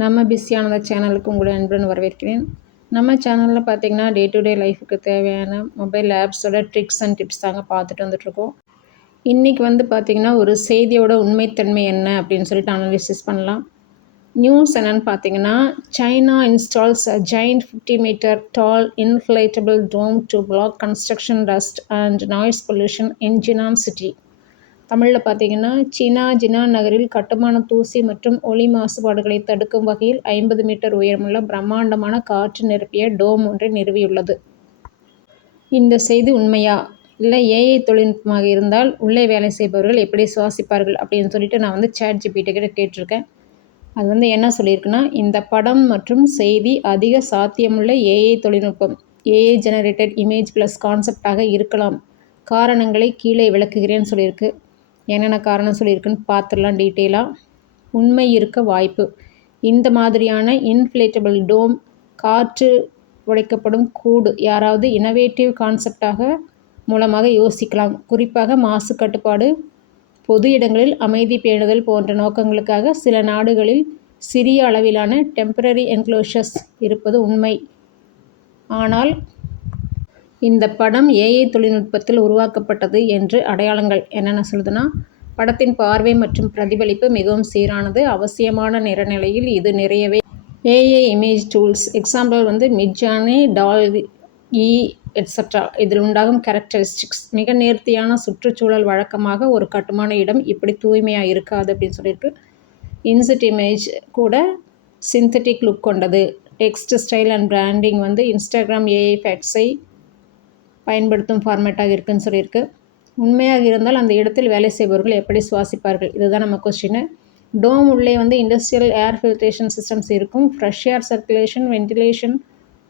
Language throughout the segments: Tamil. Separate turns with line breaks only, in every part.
நம்ம பிஸியானதா சேனலுக்கு உங்களை அன்புடன் வரவேற்கிறேன். நம்ம சேனலில் பார்த்தீங்கன்னா டே டு டே லைஃபுக்கு தேவையான மொபைல் ஆப்ஸோட ட்ரிக்ஸ் அண்ட் டிப்ஸ் தாங்க பார்த்துட்டு வந்துட்ருக்கோம் இன்றைக்கி வந்து பார்த்திங்கன்னா ஒரு செய்தியோட உண்மைத்தன்மை என்ன அப்படின்னு சொல்லிட்டு அனாலிசிஸ் பண்ணலாம். நியூஸ் என்னென்னு பார்த்தீங்கன்னா China installs a giant fifty metre tall inflatable dome to block construction dust and noise pollution in Jinan city தமிழில் பார்த்தீங்கன்னா சீனா ஜினான் நகரில் கட்டுமான தூசி மற்றும் ஒளி மாசுபாடுகளை தடுக்கும் வகையில் ஐம்பது மீட்டர் உயரமுள்ள பிரம்மாண்டமான காற்று நிரப்பிய டோம் ஒன்றை நிறுவியுள்ளது. இந்த செய்தி உண்மையா? இல்லை ஏஐ தொழில்நுட்பமாக இருந்தால் உள்ளே வேலை செய்பவர்கள் எப்படி சுவாசிப்பார்கள் அப்படின்னு சொல்லிட்டு நான் வந்து சேட் ஜிபிட்ட கிட்ட கேட்டிருக்கேன். அது வந்து என்ன சொல்லியிருக்குன்னா இந்த படம் மற்றும் செய்தி அதிக சாத்தியமுள்ள ஏஐ தொழில்நுட்பம் ஏஐ ஜெனரேட்டட் இமேஜ் ப்ளஸ் கான்செப்டாக இருக்கலாம். காரணங்களை கீழே விளக்குகிறேன்னு சொல்லியிருக்கு. என்னென்ன காரணம் சொல்லியிருக்குன்னு பார்த்துடலாம் டீட்டெயிலாக உண்மை இருக்க வாய்ப்பு. இந்த மாதிரியான இன்ஃப்ளேட்டபிள் டோம் காற்று உடைக்கப்படும் கூடு. யாராவது இனோவேட்டிவ் கான்செப்டாக மூலமாக யோசிக்கலாம். குறிப்பாக மாசு கட்டுப்பாடு பொது இடங்களில் அமைதி பேணுதல் போன்ற நோக்கங்களுக்காக சில நாடுகளில் சிறிய அளவிலான டெம்பரரி என்க்ளோஷர்ஸ் இருப்பது உண்மை. ஆனால் இந்த படம் ஏஐ தொழில்நுட்பத்தில் உருவாக்கப்பட்டது என்று அடையாளங்கள் என்னென்ன சொல்லுதுன்னா படத்தின் பார்வை மற்றும் பிரதிபலிப்பு மிகவும் சீரானது. அவசியமான நிறநிலையில் இது நிறையவே ஏஐ இமேஜ் டூல்ஸ் எக்ஸாம்பிள் வந்து மிட்ஜானி டால் இ எட்ஸட்ரா இதில் உண்டாகும் கேரக்டரிஸ்டிக்ஸ் மிக நேர்த்தியான சுற்றுச்சூழல் வழக்கமாக ஒரு கட்டுமான இடம் இப்படி தூய்மையாக இருக்காது அப்படின்னு சொல்லிட்டு இன்சிட் இமேஜ் கூட சிந்தட்டிக் லுக் கொண்டது. டெக்ஸ்ட் ஸ்டைல் அண்ட் பிராண்டிங் வந்து இன்ஸ்டாகிராம் ஏஐ ஃபேக்ஸை பயன்படுத்தும் ஃபார்மேட்டாக இருக்குன்னு சொல்லியிருக்கு. உண்மையாக இருந்தால் அந்த இடத்தில் வேலை செய்பவர்கள் எப்படி சுவாசிப்பார்கள்? இதுதான் நம்ம கொஸ்டின் டோம் உள்ளே வந்து இண்டஸ்ட்ரியல் ஏர் ஃபில்ட்ரேஷன் சிஸ்டம்ஸ் இருக்கும். Fresh air circulation ventilation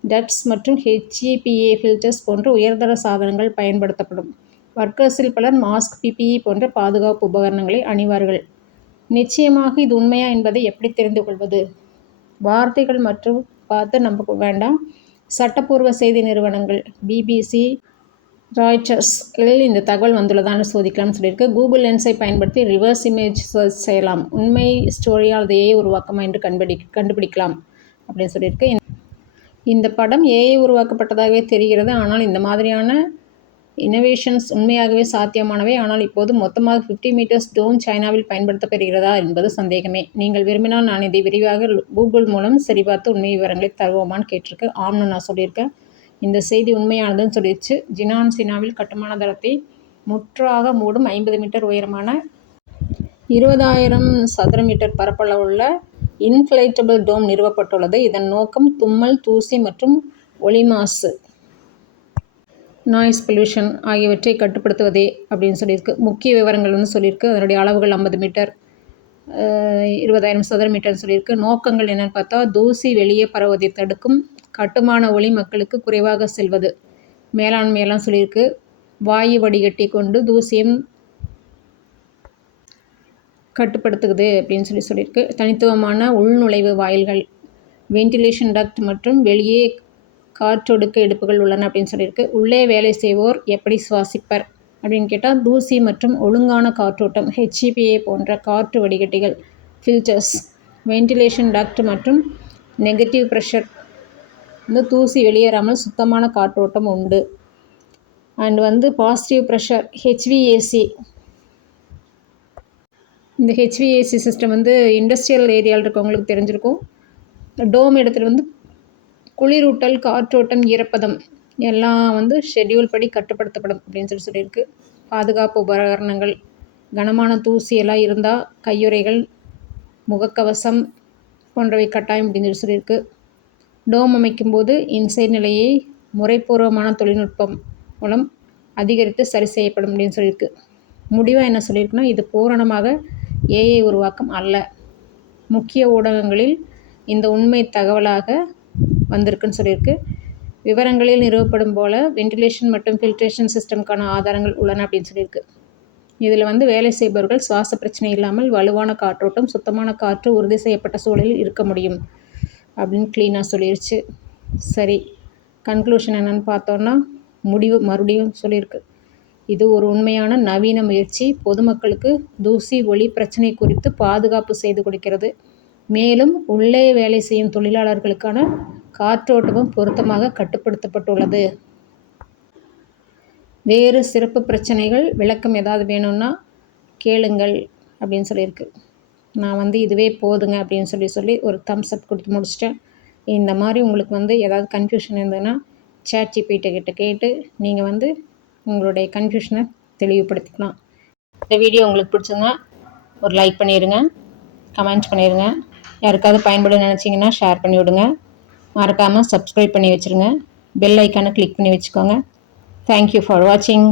ducts மற்றும் ஹெச்இபிஏ ஃபில்டர்ஸ் போன்ற உயர்தர சாதனங்கள் பயன்படுத்தப்படும். ஒர்க்கர்ஸில் பலர் மாஸ்க் பிபிஇ போன்ற பாதுகாப்பு உபகரணங்களை அணிவார்கள். நிச்சயமாக இது உண்மையா என்பதை எப்படி தெரிந்து கொள்வது? வார்த்தைகள் மற்றும் பார்த்து நம்ப வேண்டாம். சட்டப்பூர்வ செய்தி நிறுவனங்கள் பிபிசி ராய்ட்டர்ஸில் இந்த தகவல் வந்துள்ளதான்னு சோதிக்கலாம்னு சொல்லியிருக்கு. கூகுள் லென்ஸை பயன்படுத்தி ரிவர்ஸ் இமேஜ் சர்ச் செய்யலாம். உண்மை ஸ்டோரியால் அது ஏஐ உருவாக்கமா என்று கண்டுபிடி கண்டுபிடிக்கலாம் அப்படின்னு சொல்லியிருக்கு. இந்த படம் ஏஐ உருவாக்கப்பட்டதாகவே தெரிகிறது. ஆனால் இந்த மாதிரியான இனோவேஷன்ஸ் உண்மையாகவே சாத்தியமானவை. ஆனால் இப்போது மொத்தமாக ஃபிஃப்டி மீட்டர்ஸ் டோம் சைனாவில் பயன்படுத்தப்படுகிறதா என்பது சந்தேகமே. நீங்கள் விரும்பினால் நான் இதை விரிவாக கூகுள் மூலம் சரிபார்த்து உண்மை விவரங்களை தருவோமான்னு கேட்டிருக்கு ஆம்னு நான் சொல்லியிருக்கேன் இந்த செய்தி உண்மையானதுன்னு சொல்லிடுச்சு. ஜினான் சீனாவில் கட்டுமான தளத்தை முற்றாக மூடும் ஐம்பது மீட்டர் உயரமான இருபதாயிரம் சதுர மீட்டர் பரப்பளவுள்ள இன்ஃப்ளைட்டபிள் டோம் நிறுவப்பட்டுள்ளது. இதன் நோக்கம் தும்மல் தூசி மற்றும் ஒளிமாசு. நாய்ஸ் பொல்யூஷன் ஆகியவற்றை கட்டுப்படுத்துவதே அப்படின்னு சொல்லியிருக்கு. முக்கிய விவரங்கள் வந்து சொல்லியிருக்கு. அதனுடைய அளவுகள் ஐம்பது மீட்டர் இருபதாயிரம் சதுர மீட்டர்னு சொல்லியிருக்கு. நோக்கங்கள் என்னென்னு பார்த்தா தூசி வெளியே பரவுவதை தடுக்கும் கட்டுமான ஒளி மக்களுக்கு குறைவாக செல்வது. மேலாண்மையெல்லாம் சொல்லியிருக்கு. வாயு வடிகட்டி கொண்டு தூசியம் கட்டுப்படுத்துகிறது அப்படின்னு சொல்லி சொல்லியிருக்கு. தனித்துவமான உள்நுழைவு வாயில்கள் வென்டிலேஷன் டக்ட் மற்றும் வெளியே காற்றொடுக்க எடுப்புகள் உள்ளன அப்படின்னு சொல்லியிருக்கு. உள்ளே வேலை செய்வோர் எப்படி சுவாசிப்பர்? அப்படின்னு கேட்டால் தூசி மற்றும் ஒழுங்கான காற்றோட்டம் ஹெச்இபிஏ போன்ற காற்று வடிகட்டிகள் ஃபில்டர்ஸ் வென்டிலேஷன் டக்ட் மற்றும் நெகட்டிவ் ப்ரெஷர் வந்து தூசி வெளியேறாமல் சுத்தமான காற்றோட்டம் உண்டு. அண்ட் வந்து பாசிட்டிவ் ப்ரெஷர் ஹெச்விஏசி இந்த ஹெச்விஏசி சிஸ்டம் வந்து இண்டஸ்ட்ரியல் ஏரியாவில் இருக்கவங்களுக்கு தெரிஞ்சிருக்கும். டோம் இடத்துல வந்து குளிரூட்டல் காற்றோட்டம் ஈரப்பதம் எல்லாம் வந்து ஷெட்யூல் படி கட்டுப்படுத்தப்படும் அப்படின்னு சொல்லி சொல்லியிருக்கு. பாதுகாப்பு உபகரணங்கள் கனமான தூசி எல்லாம் இருந்தால் கையுறைகள் முகக்கவசம் போன்றவை கட்டாயம் அப்படின்னு சொல்லி சொல்லியிருக்கு. டோம் அமைக்கும்போது இன்சை நிலையை முறைப்பூர்வமான தொழில்நுட்பம் மூலம் அதிகரித்து சரி செய்யப்படும் அப்படின்னு சொல்லியிருக்கு. முடிவாக என்ன சொல்லியிருக்குன்னா இது பூரணமாக ஏஐ உருவாக்கம் அல்ல. முக்கிய ஊடகங்களில் இந்த உண்மை தகவலாக வந்திருக்குன்னு சொல்லியிருக்கு. விவரங்களில் நிறுவப்படும் போல் வென்டிலேஷன் மற்றும் ஃபில்ட்ரேஷன் சிஸ்டம்க்கான ஆதாரங்கள் உள்ளன அப்படின்னு சொல்லியிருக்கு. இதில் வந்து வேலை செய்பவர்கள் சுவாச பிரச்சனை இல்லாமல் வலுவான காற்றோட்டம் சுத்தமான காற்று உறுதி செய்யப்பட்ட சூழலில் இருக்க முடியும் அப்படின்னு க்ளீனாக சொல்லிடுச்சு சரி கன்க்ளூஷன் என்னென்னு பார்த்தோன்னா முடிவு மறுபடியும் சொல்லியிருக்கு. இது ஒரு உண்மையான நவீன முயற்சி. பொதுமக்களுக்கு தூசி ஒளி பிரச்சனை குறித்து பாதுகாப்பு செய்து கொடுக்கிறது. மேலும் உள்ளே வேலை செய்யும் தொழிலாளர்களுக்கான காற்றோட்டமும் பொருத்தமாக கட்டுப்படுத்தப்பட்டுள்ளது. வேறு சிறப்பு பிரச்சனைகள் விளக்கம் ஏதாவது வேணும்னா கேளுங்கள் அப்படின்னு சொல்லியிருக்கு. நான் வந்து இதுவே போதுங்க அப்படின்னு சொல்லி சொல்லி ஒரு தம்ஸ் அப் கொடுத்து முடிச்சிட்டேன். இந்த மாதிரி உங்களுக்கு வந்து ஏதாவது கன்ஃபியூஷன் இருந்ததுன்னா சேட் ஜிபிட்ட கிட்ட கேட்டு நீங்கள் வந்து உங்களுடைய கன்ஃபியூஷனை தெளிவுபடுத்திக்கலாம். இந்த வீடியோ உங்களுக்கு பிடிச்சிருந்தா ஒரு லைக் பண்ணிடுங்க கமெண்ட் பண்ணிடுங்க யாருக்காவது பயன்படும் நினச்சிங்கன்னா ஷேர் பண்ணி விடுங்க மறக்காமல் சப்ஸ்கிரைப் பண்ணி வச்சுருங்க. பெல் ஐக்கானை கிளிக் பண்ணி வச்சுக்கோங்க. தேங்க்யூ ஃபார் வாட்சிங்